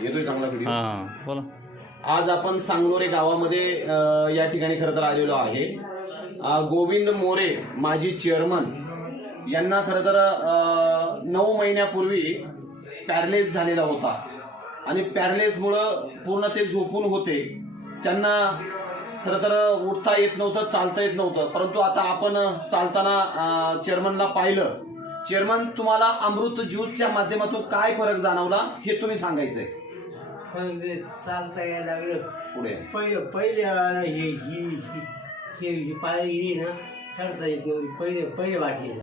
येतोय चांगला व्हिडिओ. बोला. आज आपण सांगलोरे गावामध्ये या ठिकाणी खरं तर आलेलो आहे. गोविंद मोरे माजी चेअरमन यांना खरं तर 9 महिन्यापूर्वी पॅरलेस झालेला होता आणि पॅरलेसमुळं पूर्ण ते झोपून होते. त्यांना खरं तर उठता येत नव्हतं, चालता येत नव्हतं. परंतु आता आपण चालताना चेअरमनला पाहिलं. चेअरमन, तुम्हाला अमृत ज्यूसच्या माध्यमातून काय फरक जाणवला हे तुम्ही सांगायचंय. चालता यायला लागलं पुढे पहिले ही पाळी ना चढता येत नव्हती. पहिले वाटली